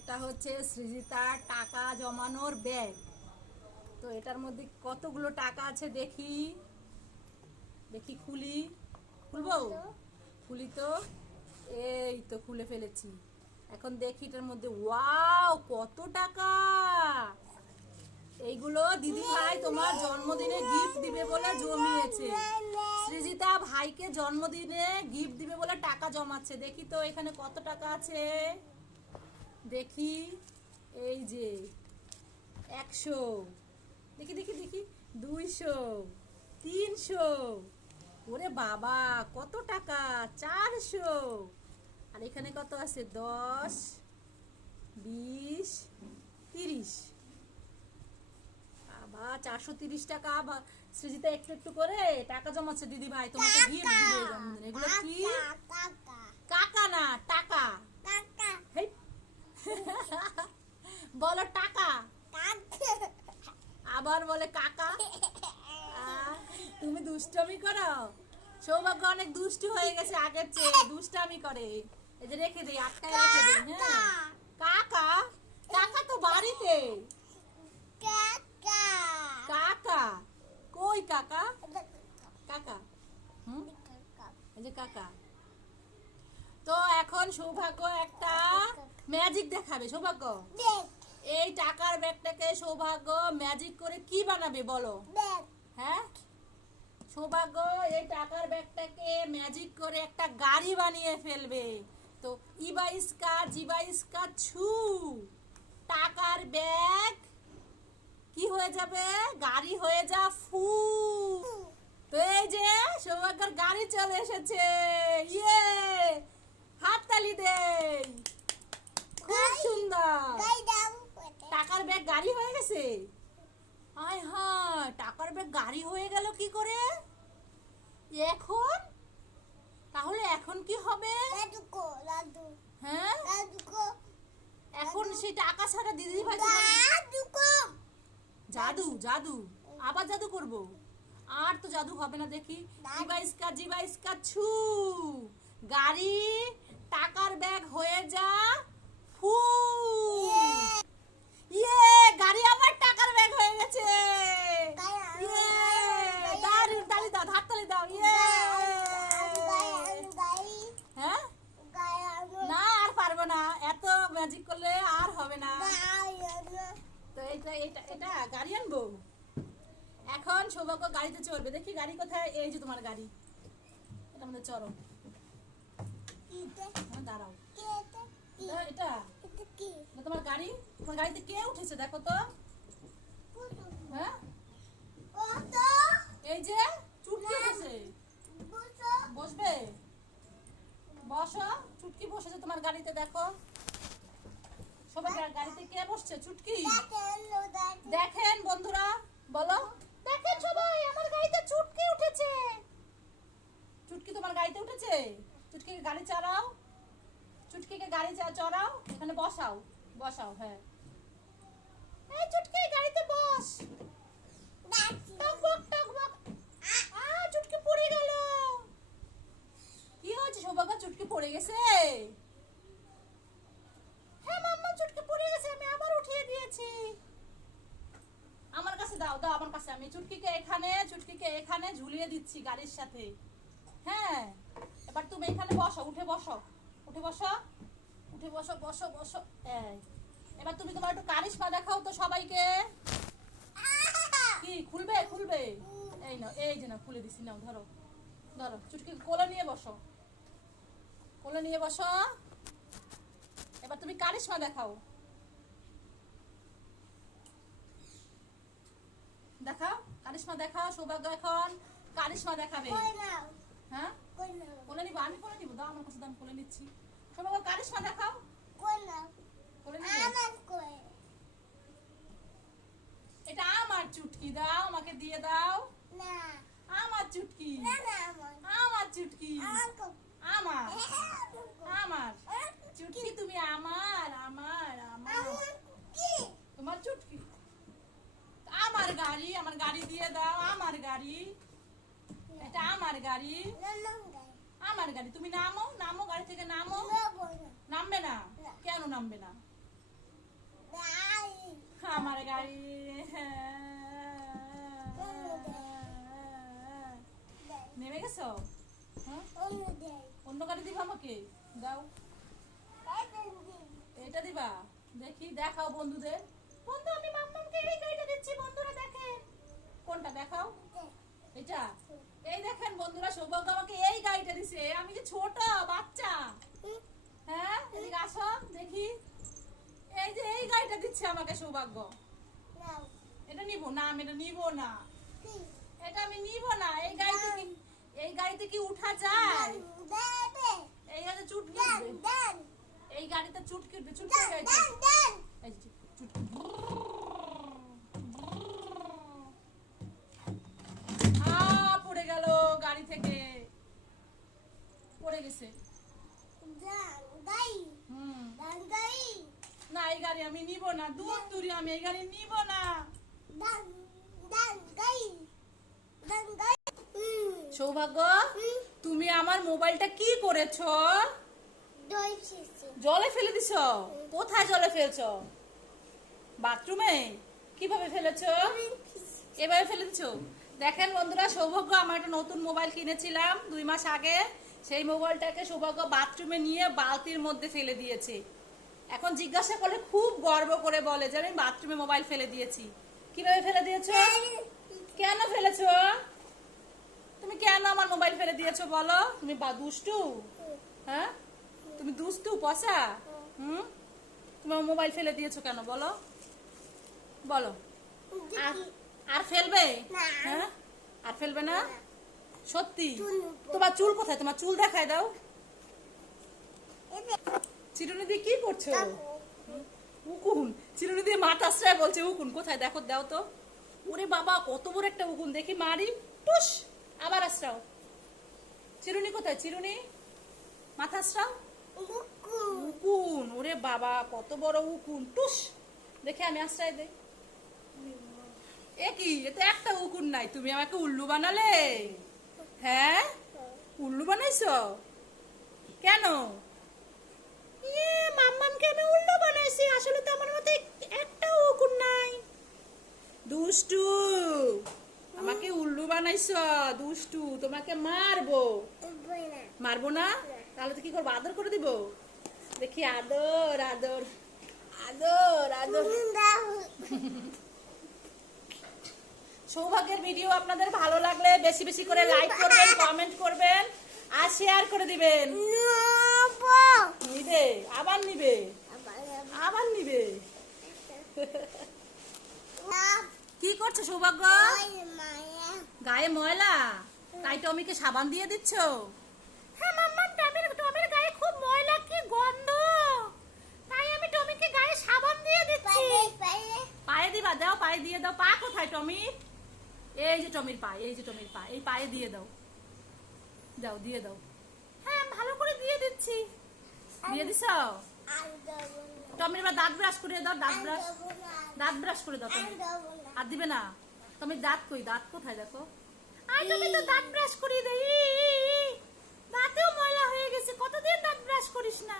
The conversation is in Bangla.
এটা হচ্ছে সৃজিতার টাকা জমানোর ব্যাগ। তো এটার মধ্যে কতগুলো টাকা আছে দেখি। দেখি খুলি। খুলবো? খুলি তো। এই তো খুলে ফেলেছি। এখন দেখি এটার মধ্যে, ওয়াও, কত টাকা! এইগুলো দিদি ভাই তোমার জন্মদিনে গিফট দিবে বলে জমিয়েছে। সৃজিতা ভাইকে জন্মদিনে গিফট দিবে বলে টাকা জমাচ্ছে। দেখি তো এখানে কত টাকা আছে। দেখি এই যে একশো দেখি দেখি দেখি দুইশো তিনশো ওরে বাবা কত টাকা চারশো আর এখানে কত আছে? দশ বিশ তিরিশ। বাবা চারশো তিরিশ টাকা বা- সৃজিতা একটু একটু করে টাকা জমাচ্ছে। দিদি ভাই তোমাকে গিফট দিবে জন্মদিনে এগুলো কি? কাকা না টাকা হেই। বলো টাকা। আবার বলে কাকা। তুমি দুষ্টমি করো? সৌভাগ্য অনেক দুষ্টু হয়ে গেছে আগের চেয়ে। দুষ্টামি করে। এই যে রেখে দিই আটকায় রেখে দিই হ্যাঁ। কাকা। কাকা? তো বাড়িতে। কাকা। কই কাকা? কাকা। হুম? এই যে কাকা। তো এখন সৌভাগ্য একটা ম্যাজিক দেখাবে সৌভাগ্য। এই টাকার ব্যাগটাকে সৌভাগ্য ম্যাজিক করে কি বানাবে বলো? হ্যাঁ? সৌভাগ্য এই টাকার ব্যাগটাকে ম্যাজিক করে একটা গাড়ি বানিয়ে ফেলবে। তো ইবা ইস্কা জিবা ইস্কা ছু। টাকার ব্যাগ কি হয়ে যাবে? গাড়ি হয়ে যা ফু। তো এই যে সৌভাগ্যর গাড়ি চলে এসেছে। ইয়ে! হাততালি দেই। খুব সুন্দর। টাকার ব্যাগ গাড়ি হয়ে গেছে? হায় হায় টাকার ব্যাগ গাড়ি হয়ে গেল কি করে? এখন? তাহলে এখন কি হবে? হ্যাঁ? এখন সেই টাকা ছাড়া দিদি ভাই জাদু জাদু। আবার জাদু করব? আর তো জাদু হবে না দেখি। জিবা ইস্কা জিবা ইস্কা ছু। গাড়ি টাকার ব্যাগ হয়ে যা ফু ইয়ে গাড়ি আমার টাকার ব্যাগ হয়ে গেছে ইয়ে দাঁড়ি দাঁড়ি দাও হাততালি দাও ইয়ে হ্যাঁ না আর পারব না এত ম্যাজিক করলে আর হবে না তো এটা এটা এটা গাড়ি আনব? এখন সৌভাগ্য গাড়িতে চলবে দেখি গাড়ি কোথায়? এই যে তোমার গাড়ি। এটা আমাদের চলো হ্যাঁ, দাঁড়াও। এটা- তোমার গাড়ি? তোমার গাড়িতে কে উঠেছে দেখো তো। হ্যাঁ? এই যে চুটকি বসে। বসবে? বসো। চুটকি বসেছে তোমার গাড়িতে দেখো। সবাই গাড়িতে কে বসছে? চুটকি? বলো। দেখেন সবাই আমার গাড়িতে চুটকি উঠেছে। চুটকি তোমার গাড়িতে উঠেছে? চুটকিকে গাড়ি চালাও। চুটকিকে গাড়ি চড়াও এখানে বসাও। বসাও হ্যাঁ এই চুটকি গাড়িতে বস টকবক টকবক আ চুটকি পড়ে গেল কি হয়েছে সৌভাগ্য চুটকি পড়ে গেছে হ্যাঁ মাম্মা চুটকি পড়ে গেছে আমি আবার উঠিয়ে দিয়েছি আমার কাছে কাছে আমি চুটকিকে এখানে চুটকিকে এখানে ঝুলিয়ে দিচ্ছি গাড়ির সাথে। হ্যাঁ এবার তুমি এখানে বসো, উঠে বসো উঠে বসো উঠে বসো বসো বসো। এবার তুমি তোমার একটু কারিশমা দেখাও তো সবাইকে। কি, খুলবে খুলবে? এই নাও, এই যে না খুলে দিছি, নাও, ধরো ধরো, চুটকি কোলে নিয়ে বসো। কোলে নিয়ে বসো। এবার তুমি কারিশমা দেখাও। দেখাও কারিশমা দেখাও সৌভাগ্য এখন। কারিশমা দেখাবে। হ্যাঁ? কোলে নিবো আমি কোলে নিবো। দাও আমার কাছে দাম কোলে নিচ্ছি। সৌভাগ্য কারিশমা দেখাও। কোলে এটা আমার চুটকি দাও আমাকে দিয়ে দাও। আমার চুটকি। আমার চুটকি আমার আমার চুটকি তুমি আমার আমার আমার তোমার চুটকি আমার গাড়ি আমার গাড়ি দিয়ে দাও আমার গাড়ি? এটা আমার গাড়ি? আমার গাড়ি। তুমি নামো নামো, গাড়ি থেকে নামো। নামবে না। কেন নামবে না? আমার গাড়ি। নেমে গেছো? হ্যাঁ? অন্য গাড়ি দিবা আমাকে? দাও। এটা দিবা? দেখি, দেখাও বন্ধুদের। বন্ধু, আমি মাম্মামকে এই গাড়িটা দিচ্ছি। বন্ধুরা দেখেন। কোনটা দেখাও? এটা? এই দেখেন বন্ধুরা, সৌভাগ্য আমাকে এই গাড়িটা দিছে। আমি যে ছোট, বাচ্চা। হ্যাঁ এদিকে আসো, দেখি। এই যে এই গাড়িটা দিচ্ছে আমাকে সৌভাগ্য। এটা নিব? না, আমি এটা নিব না। এটা আমি নিব না। এই গাড়িতে কি এই গাড়িতে কি উঠা যায়? এই গাড়িতে চুটকি এই গাড়িতে চুটকি চুটকি এই যে চুটকি আ পড়ে গেল গাড়ি থেকে পড়ে গেছে। না এই গাড়ি আমি নিব না। দূর দূরে আমি এই গাড়ি নিব না। সৌভাগ্য তুমি আমার মোবাইলটা কি করেছ? জলে ফেলে দিছ? কোথায় জলে ফেলছো? বাথরুমে? কীভাবে ফেলেছো? এভাবে ফেলে দিছো? দেখেন বন্ধুরা সৌভাগ্য আমার একটা নতুন মোবাইল কিনেছিলাম দুই মাস আগে। সেই মোবাইলটাকে সৌভাগ্য বাথরুমে নিয়ে বালতির মধ্যে ফেলে দিয়েছে। এখন জিজ্ঞাসা করলে খুব গর্ব করে বলে যে আমি বাথরুমে মোবাইল ফেলে দিয়েছি। কীভাবে ফেলে দিয়েছ? কেন ফেলেছো? তুমি কেন আমার মোবাইল ফেলে দিয়েছ বলো? তুমি বা দুষ্টু? হ্যাঁ? তুমি দুষ্টু পসা হুম? তুমি আমার মোবাইল ফেলে দিয়েছ কেন বলো? বলো। আর আর ফেলবে? হ্যাঁ? আর ফেলবে না? সত্যি? তোমার চুল কোথায়? তোমার চুল দেখায় দাও। চিরুনি দিয়ে কি করছ? উকুন। চিরুনি দিয়ে মাথা আশ্রয় বলছে উকুন কোথায়? দেখো দাও তো। ওরে বাবা কত বড় একটা উকুন। দেখি মারি। টুস আবার আশ্রাও। চিরুনি কোথায়? চিরুনি মাথা আশ্রাও? উকুন। ওরে বাবা কত বড় উকুন। টুস দেখে আমি আশ্রয় দেই। এ কি? এতে একটা উকুন নাই। তুমি আমাকে উল্লু বানালে। হ্যাঁ? উল্লু বানাইছো? কেন? ইয়ে মাম্মামকে আমি উল্লু বানাইছি? আসলে তো আমার মতে একটা উকুন নাই। দুষ্টু, আমাকে উল্লু বানাইছো, দুষ্টু, তোমাকে মারবো। মারবো না? তাহলে তো কি করব? আদর করে দিব? দেখি, আদর আদর আদর আদর। সৌভাগ্যের ভিডিও আপনাদের ভালো লাগলে বেশি বেশি করে লাইক করবেন কমেন্ট করবেন আর শেয়ার করে দিবেন। নিবে আবার নিবে আবার নিবে। কি করছ সৌভাগ্য? গায়ে ময়লা? তাই টমিকে সাবান দিয়ে দিচ্ছ। হ্যাঁ মাম্মা টমির টমির গায়ে খুব ময়লা কি গন্ধ। তাই আমি টমিকে গায়ে সাবান দিয়ে দিচ্ছি। পায়ে দিবা দাও পায়ে দিয়ে দাও। পা কোথায় টমি? এই যে টমির পা, এই যে টমির পা, এই পায়ে দিয়ে দাও। দাও, দিয়ে দাও। হ্যাঁ ভালো করে দিয়ে দিচ্ছি। দিয়ে দিছ? টমির বা দাঁত ব্রাশ করে দাও, দাঁত ব্রাশ দাঁত ব্রাশ করে দাও টমি। আর দিবে না। তুমি দাঁত কই? দাঁত কোথায় দেখো? আই তুমি তো দাঁত ব্রাশ করিয়ে দেই দাঁতেও ময়লা হয়ে গেছে। কতদিন দাঁত ব্রাশ করিস না?